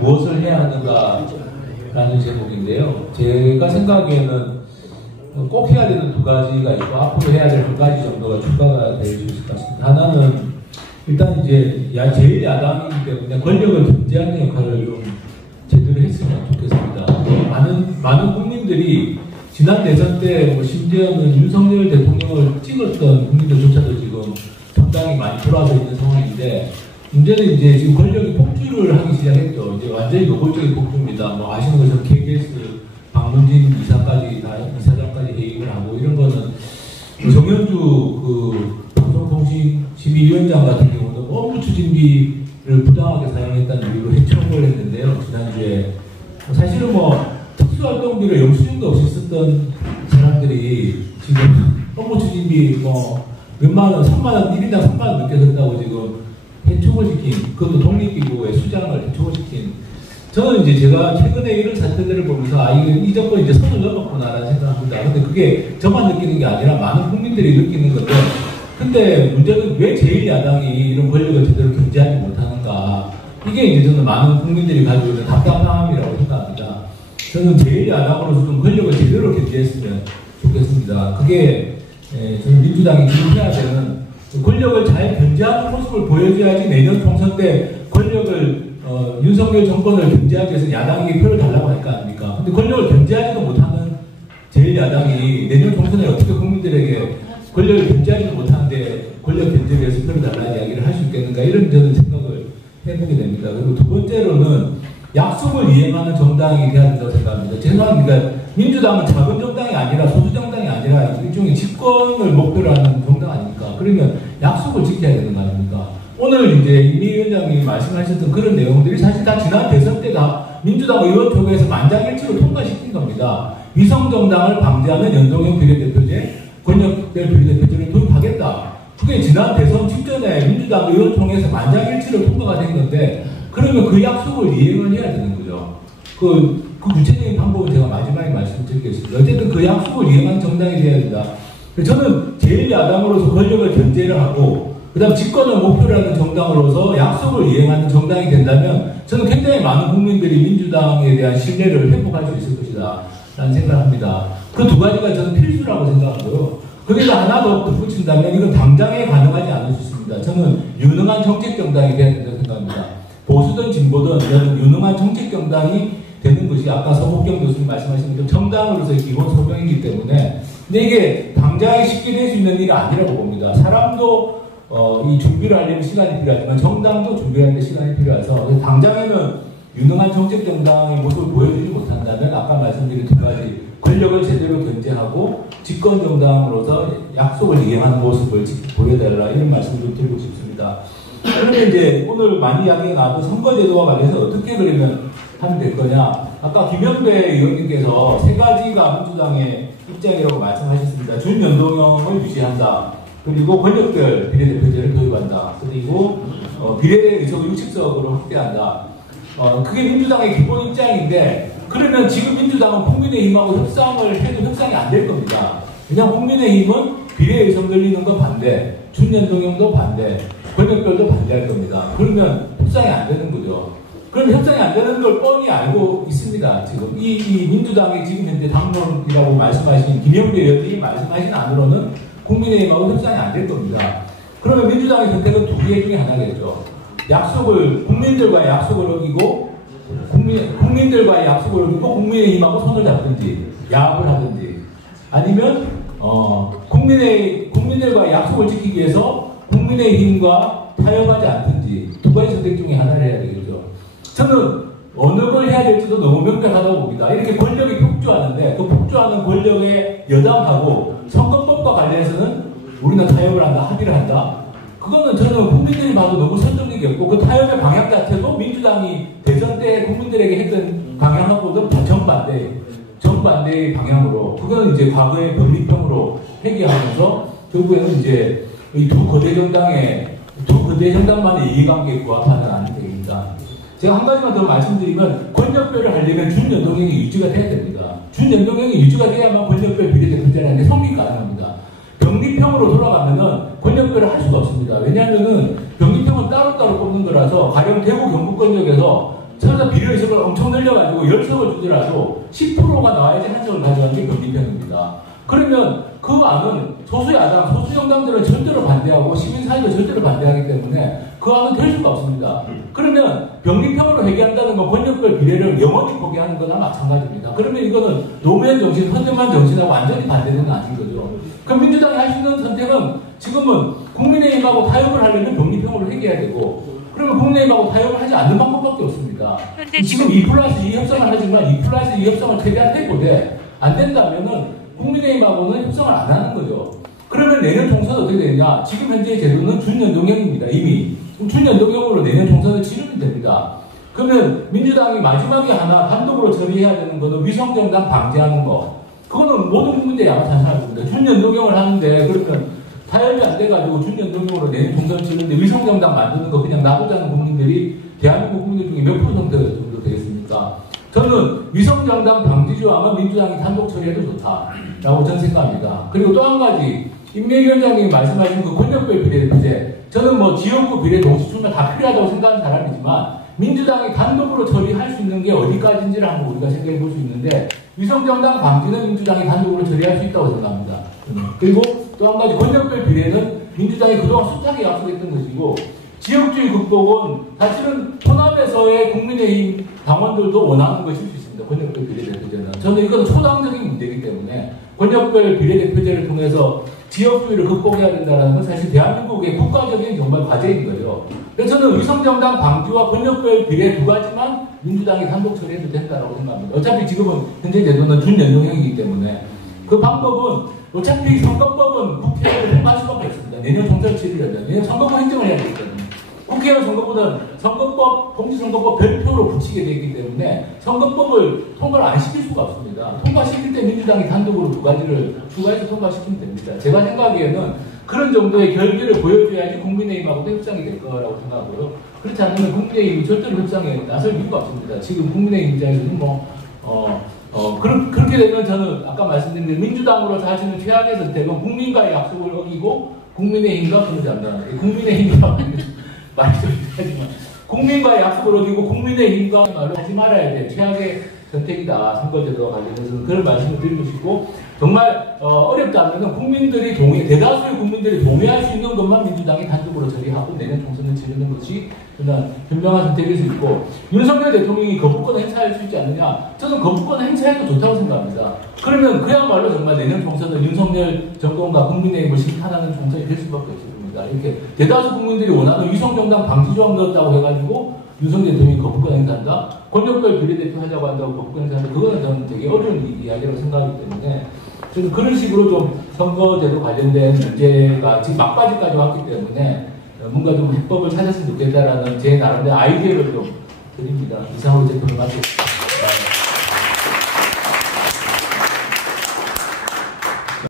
무엇을 해야 하는가라는 제목인데요. 제가 생각하기에는 꼭 해야 되는 두 가지가 있고 앞으로 해야 될 한 가지 정도가 추가가 될 수 있을 것 같습니다. 하나는 일단 이제 제일 야당이기 때문에 권력을 견제하는 역할을 좀 제대로 했으면 좋겠습니다. 많은 국민들이 지난 대선 때 심지어는 윤석열 대통령을 찍었던 국민들조차도 지금 상당히 많이 돌아서 있는 상황인데 문제는 이제 지금 권력이 폭주를 하기 시작했죠. 이제 완전히 노골적인 폭주입니다. 아시는 것처럼 KBS 박문진 이사장까지 해임을 하고 이런 거는 정현주 방송통신심의위원장 같은 경우는 업무 추진비를 부당하게 사용했다는 이유로 해촉을 했는데요. 지난주에 사실은 특수활동비를 영수증도 없이 썼던 사람들이 지금 업무 추진비 몇만 원, 3만 원, 1인당 3만 원 넘게 썼다고 지금 해촉을 시킨, 그것도 독립기구의 수장을 해촉을 시킨. 저는 이제 제가 최근에 이런 사태들을 보면서 이 정권 이제 선을 넘었구나라는 생각합니다. 근데 그게 저만 느끼는 게 아니라 많은 국민들이 느끼는 건데, 근데 문제는 왜 제1야당이 이런 권력을 제대로 견제하지 못하는가. 이게 이제 저는 많은 국민들이 가지고 있는 답답함이라고 생각합니다. 저는 제1야당으로서 좀 권력을 제대로 견제했으면 좋겠습니다. 그게 저는 민주당이 지금 해야 되는 권력을 잘 견제하는 모습을 보여줘야지 내년 총선 때 권력을 윤석열 정권을 견제하기 위해서 야당이 표를 달라고 할 거 아닙니까? 근데 권력을 견제하지도 못하는 제1야당이 내년 총선에 어떻게 국민들에게 권력을 견제하지도 못하는데 권력 견제를 위해서 표를 달라는 이야기를 할 수 있겠는가, 이런 저는 생각을 해보게 됩니다. 그리고 두 번째로는 약속을 이행하는 정당이 돼야 된다고 생각합니다. 죄송합니다. 민주당은 작은 정당이 아니라 소수 정당이 아니라 일종의 집권을 목표로 하는 정당 아닙니까? 그러면 약속을 지켜야 되는 거 아닙니까? 오늘 이제 이미 위원장님이 말씀하셨던 그런 내용들이 사실 다 지난 대선 때 다 민주당 의원 쪽에서 만장일치로 통과시킨 겁니다. 위성정당을 방지하는 연동형 비례대표제, 권역별 비례대표제를 도입하겠다. 그게 지난 대선 직전에 민주당 의원총회에서 만장일치로 통과가 된 건데, 그러면 그 약속을 이행을 해야 되는 거죠. 그 구체적인 방법은 제가 마지막에 말씀드리겠습니다. 어쨌든 그 약속을 이행한 정당이 되어야 된다. 저는 제1야당으로서 권력을 견제를 하고, 그 다음 집권을 목표로 하는 정당으로서 약속을 이행하는 정당이 된다면 저는 굉장히 많은 국민들이 민주당에 대한 신뢰를 회복할 수 있을 것이다 라는 생각을 합니다. 그 두 가지가 저는 필수라고 생각하고요. 거기다 하나 더 덧붙인다면 이건 당장에 가능하지 않을 수 있습니다. 저는 유능한 정책정당이 돼야 된다고 생각합니다. 보수든 진보든 저는 유능한 정책정당이 되는 것이 아까 서복경 교수님 말씀하신 것처럼 정당으로서의 기본 소명이기 때문에, 근데 이게 당장에 쉽게 될 수 있는 일이 아니라고 봅니다. 사람도 이 준비를 하려면 시간이 필요하지만 정당도 준비하는데 시간이 필요해서 당장에는 유능한 정책정당의 모습을 보여주지 못한다면 아까 말씀드린 두 가지, 권력을 제대로 견제하고 집권정당으로서 약속을 이행하는 모습을 보여달라, 이런 말씀을 좀 드리고 싶습니다. 그런데 이제 오늘 많이 이야기가 나왔던 선거제도와 관련해서 어떻게 그러면 하면 될 거냐. 아까 김영배 의원님께서 세 가지가 민주당의 입장이라고 말씀하셨습니다. 준연동형을 유지한다. 그리고 권역별 비례대표제를 도입한다. 그리고 비례대 의석을 60석으로 확대한다. 그게 민주당의 기본 입장인데, 그러면 지금 민주당은 국민의힘하고 협상을 해도 협상이 안 될 겁니다. 왜냐하면 국민의힘은 비례 의석 늘리는 거 반대, 준연동형도 반대, 권역별도 반대할 겁니다. 그러면 협상이 안 되는 거죠. 그럼 협상이 안 되는 걸 뻔히 알고 있습니다. 지금 이 민주당이 지금 현재 당론이라고 말씀하신 김영배 의원님이 말씀하신 안으로는 국민의힘하고 협상이 안 될 겁니다. 그러면 민주당의 선택은 두 개 중에 하나겠죠. 국민들과의 약속을 어기고, 국민들과의 약속을 어기고 국민의힘하고 손을 잡든지, 야합을 하든지, 아니면, 국민들과의 약속을 지키기 위해서 국민의힘과 타협하지 않든지, 두 가지 선택 중에 하나를 해야 되겠죠. 저는 어느 걸 해야 될지도 너무 명백하다고 봅니다. 이렇게 권력이 폭주하는데, 그 폭주하는 권력에 여당하고 선거법과 관련해서는 우리는 타협을 한다, 합의를 한다. 그거는 저는 국민들이 봐도 너무 설득력이 없고, 그 타협의 방향 자체도 민주당이 대선 때 국민들에게 했던 방향하고도 정반대의 방향으로, 그거는 이제 과거의 변리평으로 회귀하면서 결국에는 이제 이 두 거대 정당만의 이해관계에 부합하는 안이 되겠다. 제가 한 가지만 더 말씀드리면, 권역별을 하려면 준연동형이 유지가 돼야 됩니다. 준연동형이 유지가 돼야만 권역별 비례대표제라는 게 성립 가능합니다. 병리평으로 돌아가면은 권역별을 할 수가 없습니다. 왜냐하면은 병리평은 따로따로 뽑는 거라서, 가령 대구 경북권 쪽에서 서울서 비례의석을 엄청 늘려가지고 10석을 주더라도 10%가 나와야지 한 석을 가져가는 게 병리편입니다. 그러면 그 안은 소수야당, 소수정당들은 절대로 반대하고 시민사회도 절대로 반대하기 때문에 그 안은 될 수가 없습니다. 그러면 병리편으로 회귀한다는 건 권력별 비례를 영원히 포기하는 거나 마찬가지입니다. 그러면 이거는 노무현 정신, 헌정만 정신하고 완전히 반대되는 안인 거죠. 그럼 민주당이 할 수 있는 선택은 지금은 국민의힘하고 타협을 하려면 병리편으로 회귀해야 되고, 그러면 국민의힘하고 타협을 하지 않는 방법밖에 없습니다. 지금 2+2 협상을 하지만 2+2 협상을 최대한 해보되 안 된다면은 국민의힘하고는 협상을 안 하는 거죠. 그러면 내년 총선 어떻게 되느냐? 지금 현재의 제도는 준연동형입니다. 이미. 준연동형으로 내년 총선을 치르면 됩니다. 그러면 민주당이 마지막에 하나 단독으로 처리해야 되는 거는 위성정당 방지하는 거. 그거는 모든 국민들이 아마 찬성할 겁니다. 준연동형을 하는데 그러면 타협이 안 돼가지고 준연동형으로 내년 총선을 치르는데 위성정당 만드는 거 그냥 놔두자는 국민들이 대한민국 국민들 중에 몇 프로 정도 되겠습니까? 저는 위성정당 방지조항은 민주당이 단독 처리해도 좋다라고 저는 생각합니다. 그리고 또 한 가지, 임명위원장님이 말씀하신 그 권력별 비례대표제, 저는 뭐 지역구 비례 동시출마 다 필요하다고 생각하는 사람이지만 민주당이 단독으로 처리할 수 있는 게 어디까지인지를 한번 우리가 생각해 볼 수 있는데, 위성정당 방지는 민주당이 단독으로 처리할 수 있다고 생각합니다. 그리고 또 한 가지, 권력별 비례는 민주당이 그동안 숱하게 약속했던 것이고, 지역주의 극복은 사실은 호남에서의 국민의힘 당원들도 원하는 것일 수 있습니다. 권력별 비례대표제는. 저는 이건 초당적인 문제이기 때문에 권력별 비례대표제를 통해서 지역주의를 극복해야 된다는 건 사실 대한민국의 국가적인 정말 과제인 거죠. 그래서 저는 위성정당 방지와 권력별 비례 두 가지만 민주당이 단독 처리해도 된다고 생각합니다. 어차피 지금은 현재 제도는 준연동형이기 때문에 그 방법은 어차피 선거법은 국회를 통과할 수밖에 없습니다. 내년 총선 치르려면 내년 선거법 행정을 해야 되기 때문에 국회의원 선거보다는 선거법, 공직선거법 별표로 붙이게 되기 때문에 선거법을 통과를 안 시킬 수가 없습니다. 통과시킬 때 민주당이 단독으로 두 가지를 추가해서 통과시키면 됩니다. 제가 생각하기에는 그런 정도의 결기를 보여줘야지 국민의힘하고도 협상이 될 거라고 생각하고요. 그렇지 않으면 국민의힘이 절대로 협상에 나설 이유가 없습니다. 지금 국민의힘 입장에서는 그렇게 되면 저는 아까 말씀드린 대로 민주당으로서 하시는 최악의 선택은 국민과의 약속을 어기고 국민의힘과 그러지 않나. 국민의힘과 많이 좀 하지만 국민과의 약속을 어기고 국민의힘과 말로 하지 말아야 돼. 최악의 선택이다. 선거제도와 관련해서는 그런 말씀을 드리고 싶고, 정말 어렵다면 국민들이 대다수의 국민들이 동의할 수 있는 것만 민주당이 단독으로 처리하고 내년 총선을 치르는 것이 그냥 현명한 선택일 수 있고, 윤석열 대통령이 거부권을 행사할 수 있지 않느냐? 저는 거부권을 행사해도 좋다고 생각합니다. 그러면 그야말로 정말 내년 총선은 윤석열 정권과 국민의힘을 심판하는 총선이 될 수밖에 없습니다. 이렇게 대다수 국민들이 원하는 위성정당 방지조항 넣었다고 해가지고 윤석열 대통령이 거부권 행사한다? 권력별 비례대표 하자고 한다고 거부권 행사한다? 그거는 저는 되게 어려운 이야기라고 생각하기 때문에 저는 그런 식으로 좀 선거제도 관련된 문제가 지금 막바지까지 왔기 때문에 뭔가 좀 해법을 찾았으면 좋겠다라는 제 나름대로 아이디어를 좀 드립니다. 이상으로 제 표를 마치겠습니다.